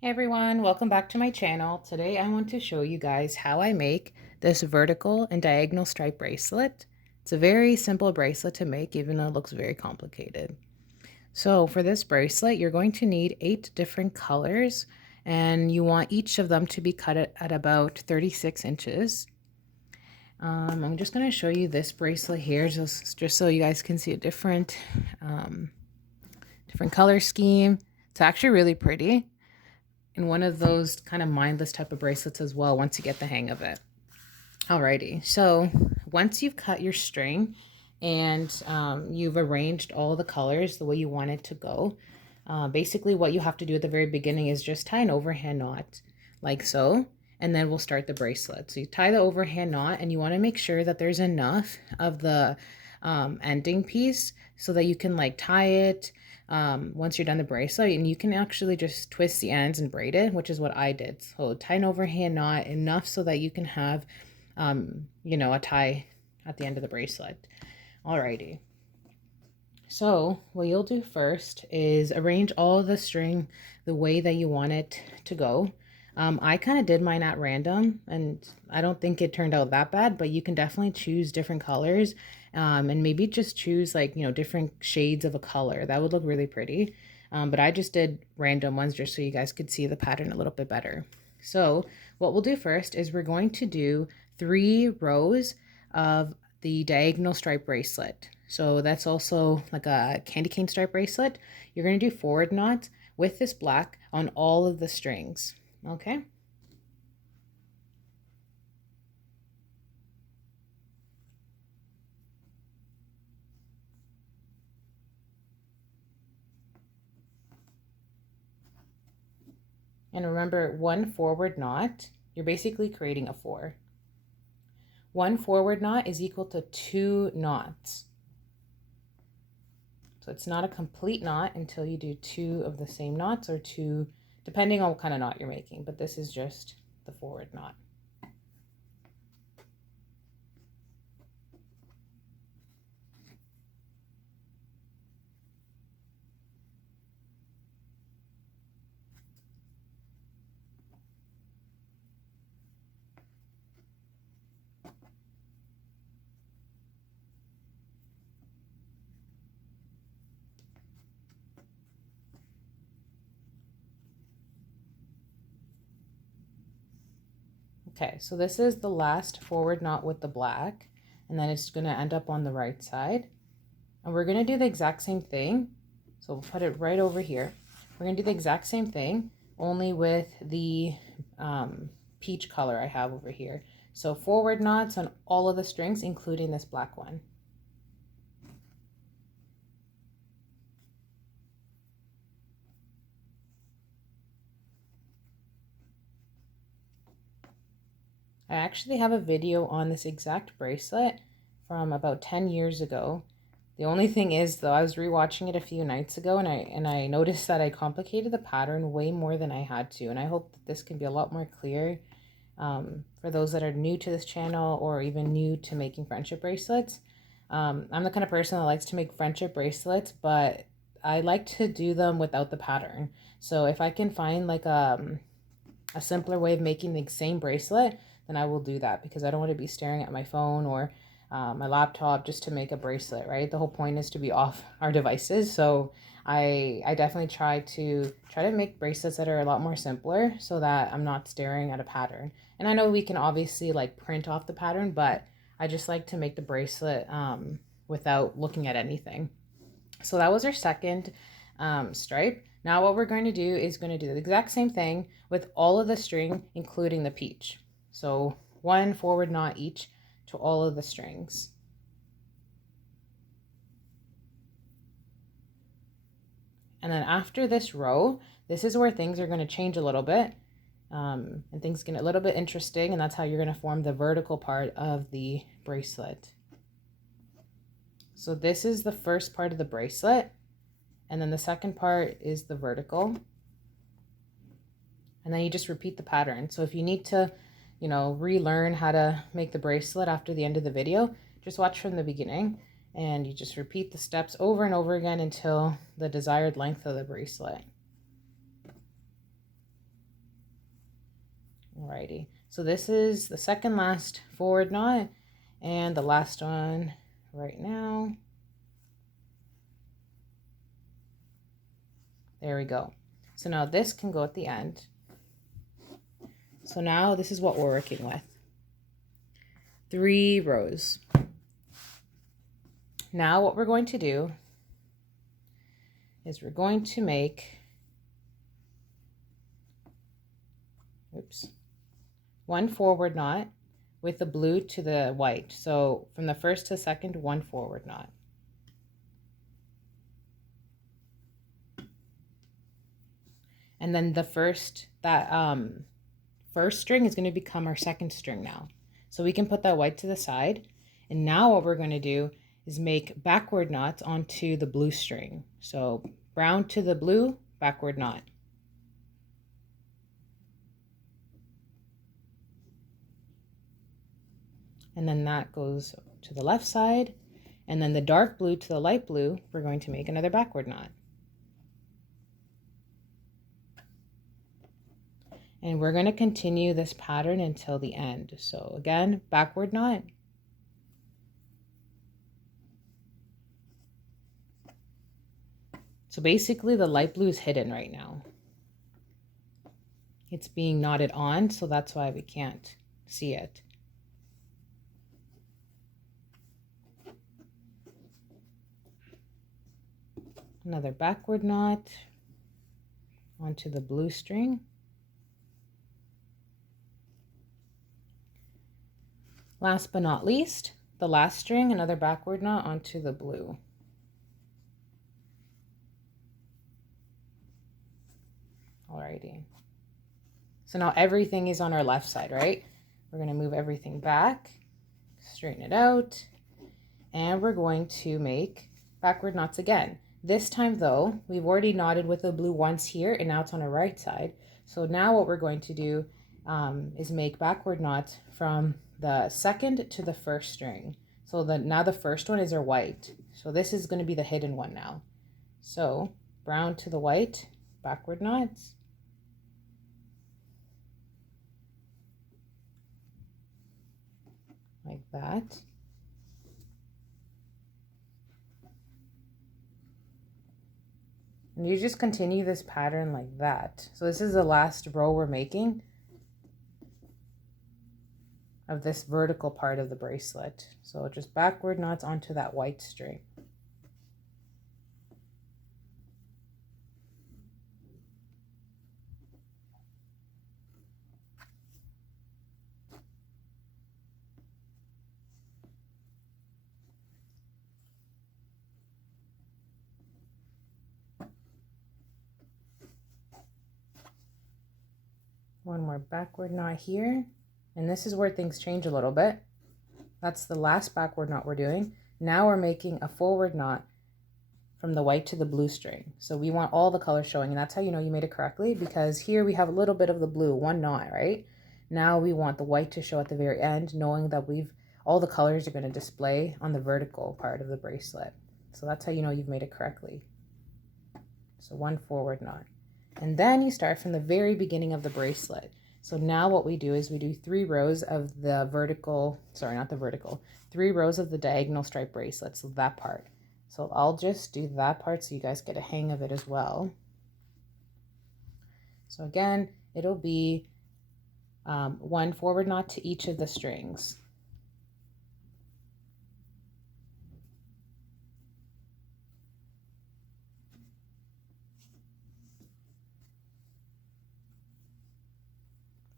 Hey everyone, welcome back to my channel. Today I want to show you guys how I make this vertical and diagonal stripe bracelet. It's a very simple bracelet to make, even though it looks very complicated. So for this bracelet, you're going to need 8 different colors, and you want each of them to be cut at about 36 inches. I'm just going to show you this bracelet here, just so you guys can see a different color scheme. It's actually really pretty. And one of those kind of mindless type of bracelets as well once you get the hang of it. Alrighty, so once you've cut your string and you've arranged all the colors the way you want it to go, basically what you have to do at the very beginning is just tie an overhand knot like so, and then we'll start the bracelet. So you tie the overhand knot and you want to make sure that there's enough of the ending piece so that you can like tie it once you're done the bracelet, and you can actually just twist the ends and braid it, which is what I did. So tie an overhand knot enough so that you can have a tie at the end of the bracelet. Alrighty. So what you'll do first is arrange all of the string the way that you want it to go. I kind of did mine at random, and I don't think it turned out that bad, but you can definitely choose different colors and maybe just choose different shades of a color. That would look really pretty. But I just did random ones just so you guys could see the pattern a little bit better. So what we'll do first is we're going to do 3 rows of the diagonal stripe bracelet. So that's also like a candy cane stripe bracelet. You're going to do forward knots with this black on all of the strings. Okay. And remember, one forward knot, you're basically creating a 4. One forward knot is equal to 2 knots. So it's not a complete knot until you do 2 of the same knots, or 2, depending on what kind of knot you're making, but this is just the forward knot. Okay, so this is the last forward knot with the black, and then it's going to end up on the right side. And we're going to do the exact same thing. So we'll put it right over here. We're going to do the exact same thing, only with the peach color I have over here. So forward knots on all of the strings, including this black one. I actually have a video on this exact bracelet from about 10 years ago. The only thing is, though, I was rewatching it a few nights ago, and I noticed that I complicated the pattern way more than I had to, and I hope that this can be a lot more clear for those that are new to this channel or even new to making friendship bracelets. I'm the kind of person that likes to make friendship bracelets, but I like to do them without the pattern. So if I can find like a simpler way of making the same bracelet, then I will do that, because I don't want to be staring at my phone or my laptop just to make a bracelet, right? The whole point is to be off our devices. So I definitely try to make bracelets that are a lot more simpler so that I'm not staring at a pattern. And I know we can obviously like print off the pattern, but I just like to make the bracelet without looking at anything. So that was our second stripe. Now what we're going to do is going to do the exact same thing with all of the string, including the peach. So one forward knot each to all of the strings. And then after this row, this is where things are going to change a little bit. And things get a little bit interesting, and that's how you're going to form the vertical part of the bracelet. So this is the first part of the bracelet, and then the second part is the vertical. And then you just repeat the pattern. So if you need to, relearn how to make the bracelet after the end of the video, just watch from the beginning, and you just repeat the steps over and over again until the desired length of the bracelet. Alrighty, so this is the second last forward knot and the last one right now. There we go. So now this can go at the end. So now this is what we're working with. 3 rows. Now what we're going to do is we're going to make, oops, 1 forward knot with the blue to the white. So from the first to second, 1 forward knot. And then the first string is going to become our second string now. So we can put that white to the side. And now what we're going to do is make backward knots onto the blue string. So brown to the blue, backward knot. And then that goes to the left side. And then the dark blue to the light blue, we're going to make another backward knot. And we're going to continue this pattern until the end. So again, backward knot. So basically the light blue is hidden right now. It's being knotted on, so that's why we can't see it. Another backward knot onto the blue string. Last but not least, the last string, another backward knot onto the blue. Alrighty. So now everything is on our left side, right? We're going to move everything back, straighten it out, and we're going to make backward knots again. This time though, we've already knotted with the blue once here, and now it's on our right side. So now what we're going to do is make backward knots from the second to the first string. So now the first one is our white. So this is going to be the hidden one now. So brown to the white, backward knots. Like that. And you just continue this pattern like that. So this is the last row we're making of this vertical part of the bracelet. So just backward knots onto that white string. One more backward knot here. And this is where things change a little bit. That's the last backward knot we're doing. Now we're making a forward knot from the white to the blue string. So we want all the colors showing, and that's how you know you made it correctly, because here we have a little bit of the blue, 1 knot, right? Now we want the white to show at the very end, knowing that all the colors are going to display on the vertical part of the bracelet. So that's how you know you've made it correctly. So 1 forward knot. And then you start from the very beginning of the bracelet. So now what we do is we do 3 rows of the vertical, sorry, not the vertical, 3 rows of the diagonal stripe bracelet, so that part. So I'll just do that part so you guys get a hang of it as well. So again, it'll be 1 forward knot to each of the strings.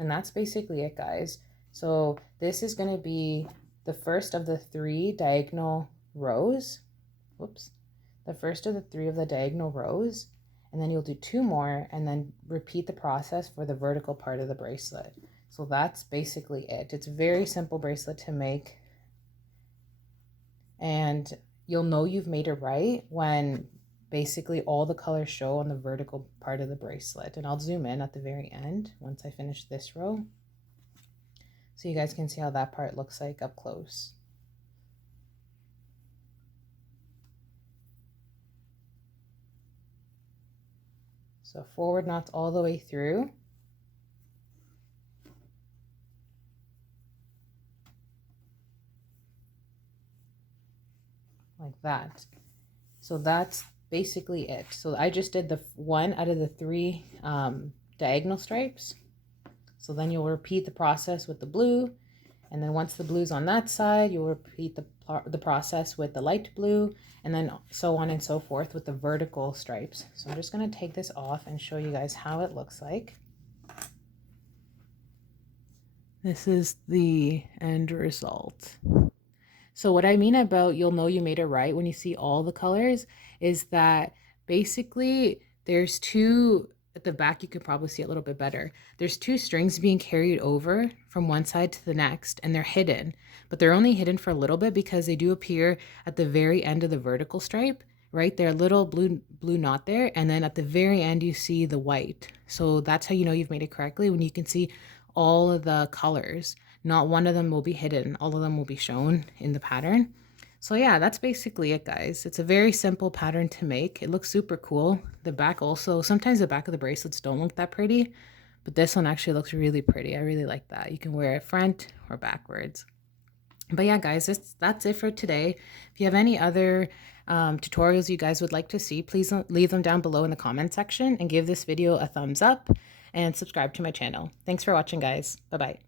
And that's basically it, guys. So this is going to be the first of the 3 diagonal rows. Whoops. The first of the 3 of the diagonal rows. And then you'll do 2 more and then repeat the process for the vertical part of the bracelet. So that's basically it. It's a very simple bracelet to make. And you'll know you've made it right when basically all the colors show on the vertical part of the bracelet. And I'll zoom in at the very end once I finish this row, so you guys can see how that part looks like up close. So forward knots all the way through. like that. So that's basically it. So I just did the one out of the 3 diagonal stripes. So then you'll repeat the process with the blue, and then once the blue's on that side, you'll repeat the process with the light blue, and then so on and so forth with the vertical stripes. So I'm just going to take this off and show you guys how it looks like. This is the end result. So what I mean about you'll know you made it right when you see all the colors is that basically there's 2, at the back you could probably see it a little bit better. There's 2 strings being carried over from one side to the next, and they're hidden, but they're only hidden for a little bit because they do appear at the very end of the vertical stripe, right? They're a little blue knot there, and then at the very end you see the white. So that's how you know you've made it correctly, when you can see all of the colors. Not one of them will be hidden. All of them will be shown in the pattern. So yeah, that's basically it, guys. It's a very simple pattern to make. It looks super cool. The back also, sometimes the back of the bracelets don't look that pretty, but this one actually looks really pretty. I really like that. You can wear it front or backwards. But yeah, guys, that's it for today. If you have any other tutorials you guys would like to see, please leave them down below in the comment section, and give this video a thumbs up and subscribe to my channel. Thanks for watching, guys. Bye-bye.